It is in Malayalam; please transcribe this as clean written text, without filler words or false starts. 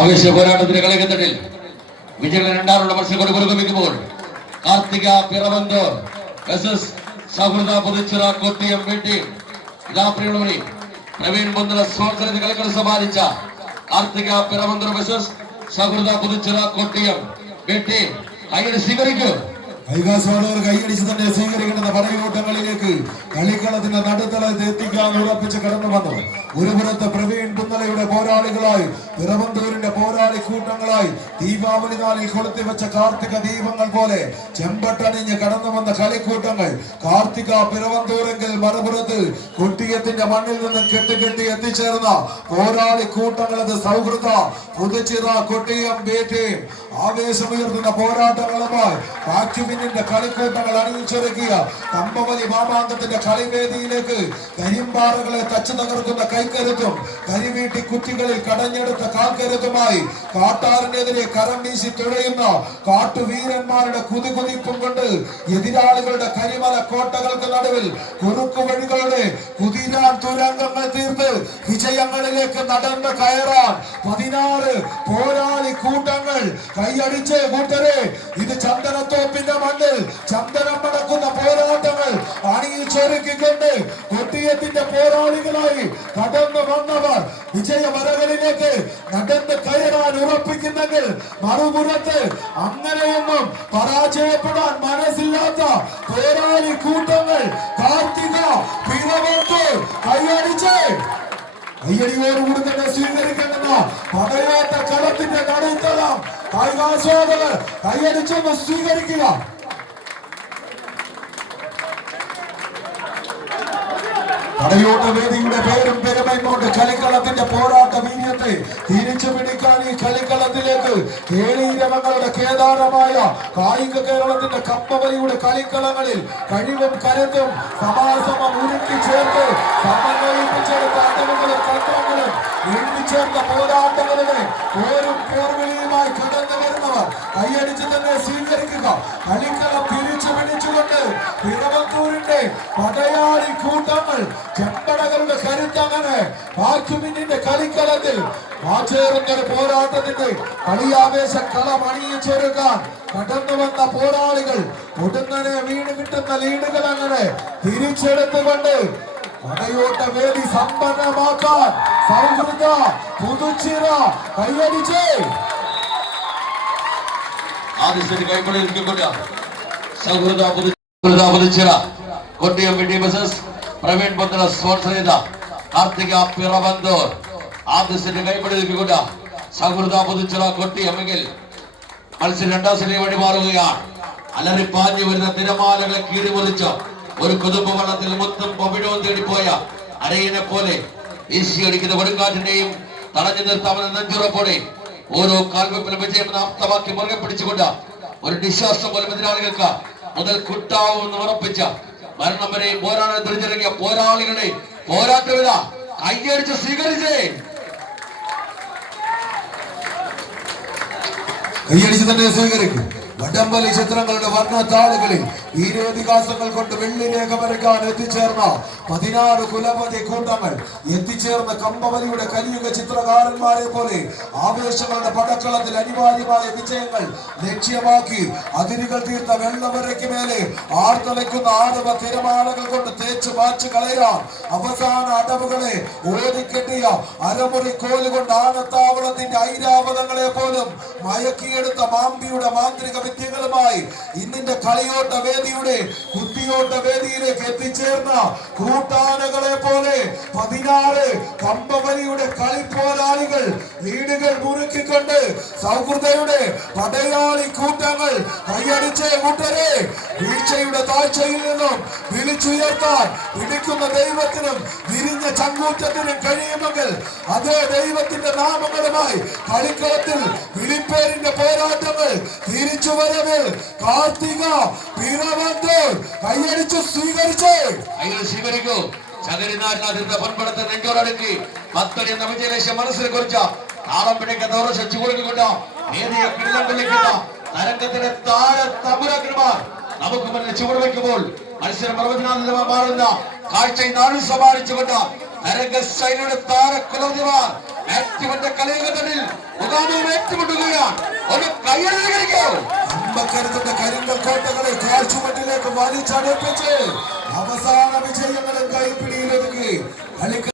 ആവേശ പോരാട്ടത്തിന്റെ കളിക്കത്തട്ടിൽ വിജയങ്ങൾ രണ്ടാറുള്ള മത്സരം പുരോഗമിക്കുമ്പോൾ കാർത്തിക പിറവന്തൂർ versus സൗഹൃദ പുതുച്ചിറ കൊട്ടിയം വീട്ടി പ്രിയമുള്ളവരെ പ്രവീൺ ബന്ധുല സ്പോൺസറിന് കളികൾ സമ്മാനിച്ച കാർത്തിക പിറവന്തൂർ versus സൗഹൃദ പുതുച്ചിറ കൊട്ടിയം വീട്ടി കൈയടി സ്വീകരിക്കൂ. കൈകാസോടവർ കൈയടിച്ച് തന്നെ സ്വീകരിക്കേണ്ട പടയോട്ടങ്ങളിലേക്ക് കളിക്കളത്തിന്റെ നടുത്തളത്ത് എത്തിക്കാൻ ഉറപ്പിച്ച് കടന്നു വന്നു. ഒരു പുറത്ത് പ്രവീൺ പുന്നലയുടെ പോരാളികളായി പിറവന്തൂരിന്റെ പോരാളി കൂട്ടങ്ങളായി ദീപാവലി നാളിൽ കൊളുത്തിവെച്ച കാർത്തിക ദീപങ്ങൾ പോലെ ചെമ്പട്ടണിഞ്ഞ് കടന്നു വന്ന കളിക്കൂട്ടങ്ങൾ. കാർത്തിക പിറവന്തൂരെങ്കിൽ മറുപുറത്ത് കൊട്ടിയത്തിന്റെ മണ്ണിൽ നിന്നും കെട്ടി എത്തിച്ചേർന്ന പോരാളി കൂട്ടങ്ങളത് സൗഹൃദ പുതുച്ചിറ കൊട്ടിയം വേട്ടയും ആവേശമുയർത്തുന്ന പോരാട്ടങ്ങളുമായി വാക്യുവിന്റെ കളിക്കൂട്ടങ്ങൾ അണിയിച്ചൊരുക്കിയ കമ്പവലി മാമാങ്കത്തിന്റെ കളിവേദിയിലേക്ക് കരിമ്പാറകളെ തച്ചു തകർക്കുന്ന കൈക്കരുത്തും കരിവീട്ടി കുറ്റികളിൽ കടഞ്ഞെടുത്ത കാൽക്കരുത്തുമായി കാട്ടാറിനെതിരെ കരം വീശി തുഴയുന്ന കാട്ടുവീരന്മാരുടെ കുതികുതിപ്പും കൊണ്ട് എതിരാളികളുടെ കരിമല കോട്ടകൾക്ക് നടുവിൽ കുറുക്കു വഴികളുടെ കുതിരാൻ തുരങ്കങ്ങൾ തീർത്ത് വിജയങ്ങളിലേക്ക് നടന്ന് കയറാൻ 16 പോരാളി കൂട്ടങ്ങൾ. കൈയടിച്ച് കൂട്ടരെ, ഇത് ചന്ദനത്തോപ്പിന്റെ മണ്ണിൽ ചന്ദനം നടക്കുന്ന പോരാട്ടങ്ങൾ അണിയിച്ചൊരുക്കിക്കൊണ്ട് കൊട്ടിയത്തിന്റെ പോരാളികളായി കടന്നു വന്നവർ വിജയമരകളിലേക്ക് നടന്ന് കയറാൻ ഉറപ്പിക്കുന്നെങ്കിൽ മറുപുറത്ത് അങ്ങനെയൊന്നും പരാജയപ്പെടാൻ മനസ്സില്ലാത്ത പോരാളി കൂട്ടങ്ങൾ കാർത്തിക പിറവന്തൂർ കൈയടിച്ച് കയ്യടിയോടുകൂടി തന്നെ സ്വീകരിക്കേണ്ടുന്ന പടയോട്ട കളത്തിന്റെ നടുത്തളം കായികാസ്വാദകർ കൈയടിച്ചൊന്ന് സ്വീകരിക്കുക. പടയോട്ട വേദിയുടെ പേരും പെരുമയും കൊണ്ട് കളിക്കളത്തിന്റെ പോരാട്ട വീര്യത്തെ തിരിച്ചു പിടിക്കാൻ ഈ കളിക്കളത്തിലേക്ക് കേളീരവങ്ങളുടെ കേദാരമായ കായിക കേരളത്തിന്റെ കമ്പവലിയുടെ കളിക്കളങ്ങളിൽ കഴിവും കരുത്തും സമാസമം ഉരുക്കി ചേർത്ത് സമന്വയിപ്പിച്ചെടുത്ത അടവുകളും തന്ത്രങ്ങളും എഴുതിച്ചേർത്ത പോരാട്ടങ്ങളുടെ പോരും പോർവിളിയുമായി കടന്നു വരുന്നവർ കൈയടിച്ച് തന്നെ സ്വീകരിക്കുക. കളിക്കളം തിരിച്ചു പിടിച്ചുകൊണ്ട് പിറവന്തൂരിന്റെ പടയാളി കൂട്ടങ്ങൾ ചെമ്പടകളുടെ കരുത്തങ്ങനെ വാക്യുമിന്റെ കളിക്കളത്തിൽ മാച്ചേറുന്ന പോരാട്ടത്തിന്റെ കളിയാവേശ കളം അണിയിച്ചൊരുക്കാൻ കടന്നു വന്ന പോരാളികൾ ഒടുങ്ങനെ വീണ് കിട്ടുന്ന ലീഡുകൾ അങ്ങനെ തിരിച്ചെടുത്തുകൊണ്ട് പടയോട്ട വേദി സമ്പന്നമാക്കാൻ സൗഹൃദ പുതുച്ചിറ കൈയടിച്ച് സൗഹൃദ പുതുച്ചിറ കൊട്ടിയം വീട്ടി ബസസ് പ്രവീൺ ബന്ധുല സ്പോൺസർ ചെയ്ത കാർത്തിക പിറവന്തൂർ ആദ്യ സെറ്റ് കൈപ്പിടിക്കൊണ്ട് സൗഹൃദ പുതുച്ചിറ കൊട്ടിയമെങ്കിൽ മത്സരം രണ്ടാം സെറ്റ് വഴി മാറുകയാണ്. അലറിപ്പാഞ്ഞു വരുന്ന തിരമാലകളെ കീറിമുറിച്ച ഒരു കുതുമ്പ് വള്ളത്തിൽ മൊത്തം പവിഴവും തേടിപ്പോയ അരയിനെ പോലെ വീശിയടിക്കുന്ന കൊടുങ്കാറ്റിന്റെയും തടഞ്ഞു നിർത്താമെന്ന നെഞ്ചുറപ്പോടെ ഓരോ കാൽവെപ്പിലും വിജയം ആപ്തമാക്കി മുറുകെ പിടിച്ചുകൊണ്ട് ഒരു നിശ്വാസം പോലും എതിരാളികൾക്ക് മുതൽ കുട്ടാവുമെന്ന് ഉറപ്പിച്ച മരണം വരെ പോരാടാൻ തിരിച്ചിറങ്ങിയ പോരാളികളുടെ പോരാട്ടവിധ കൈയടിച്ച് സ്വീകരിച്ചേ. കൈയടിച്ച് തന്നെ സ്വീകരിക്കും. വടംവലി ചിത്രങ്ങളുടെ വർണ്ണത്താളുകളിൽ വീരോതിഹാസങ്ങൾ കൊണ്ട് വെള്ളിരേഖ വരയ്ക്കാൻ എത്തിച്ചേർന്ന 16 കുലപതി കൂട്ടങ്ങൾ എത്തിച്ചേർന്ന കമ്പവലിയുടെ കലിയുഗ ചിത്രകാരന്മാരെ പോലെ ആവേശങ്ങളുടെ പടക്കളത്തിൽ അനിവാര്യമായ വിജയങ്ങൾ ലക്ഷ്യമാക്കി അതിരുകൾ തീർത്ത വെള്ളവരയ്ക്ക് മേലെ ആർത്തലയ്ക്കുന്ന ആരവ തിരമാലകൾ കൊണ്ട് തേച്ച് മാച്ച് കളയാൻ അവസാന അടവുകളെ ഓടിക്കെട്ടിയ അരമുറി കോലുകൊണ്ട് ആനത്താവളത്തിന്റെ ഐരാവതങ്ങളെ പോലും മയക്കിയെടുത്ത മാമ്പിയുടെ മാന്ത്രിക വിദ്യകളുമായി ഇന്നിന്റെ കളിയോട്ട വേദിയുടെ കുത്തിയോട്ട വേദിയിലേക്ക് എത്തിച്ചേർന്ന കൂട്ടാനകളെ പോലെ 16 കമ്പവലിയുടെ കളിപ്പോരാളികൾ ലീഡുകൾ മുറുക്കിക്കൊണ്ട് സൗഹൃദയുടെ പടയാളി കൂട്ടങ്ങൾ കൈയടിച്ചേ കൂട്ടരെ. വീഴ്ചയുടെ താഴ്ചയിൽ നിന്നും വിളിച്ചുയർത്താൻ പിടിക്കുന്ന ദൈവത്തിനും വിരിഞ്ഞ ചങ്കൂറ്റത്തിനും കഴിയുമെങ്കിൽ അതേ ദൈവത്തിന്റെ നാമങ്ങളുമായി കളിക്കളത്തിൽ വിളിപ്പേരിന്റെ പോരാട്ടങ്ങൾ തിരിച്ചു വരവിൽ കാർത്തിക പിറവന്തൂർ കൈയടിച്ചു സ്വീകരിച്ചേ. സ്വീകരിക്കൂ. ചകരിനാടിനകത്തിന്റെ പൊൻപടത്തെ നെഞ്ചോടടുക്കി 10 എന്ന വിജയലക്ഷ്യം മനസ്സിൽ കുറിച്ച താളം പിടിക്കുന്ന ഉറച്ചു കൊടുക്കൊണ്ട് വേദിയെ കിള്ളം വിളിക്കുന്ന തരംഗത്തിന്റെ താഴെ തമ്പുരാക്കന്മാർ നമുക്ക് മുന്നിൽ ചുവടുവെക്കുമ്പോൾ മത്സരം പ്രവചനാതീതമായി മാറുന്ന കാഴ്ച നാടിൽ സമ്മാനിച്ചുകൊണ്ട് തരംഗ ശൈലിയുടെ താരക്കുലർത്തിമാർ ആക്ടിവന്റെ കളിയുകത്തിൽ അഭിറാമും ഏറ്റുമുട്ടുകയാണ്. ഒന്ന് കയ്യടിക്കോ. അമ്പക്കരുത്തിന്റെ കരിങ്കൽ കോട്ടകളെ കാൽച്ചുമട്ടിലേക്ക് വലിച്ചടുപ്പിച്ച് അവസാന വിജയങ്ങളും കൈപ്പിടിയിലൊതുക്കി കളിക്ക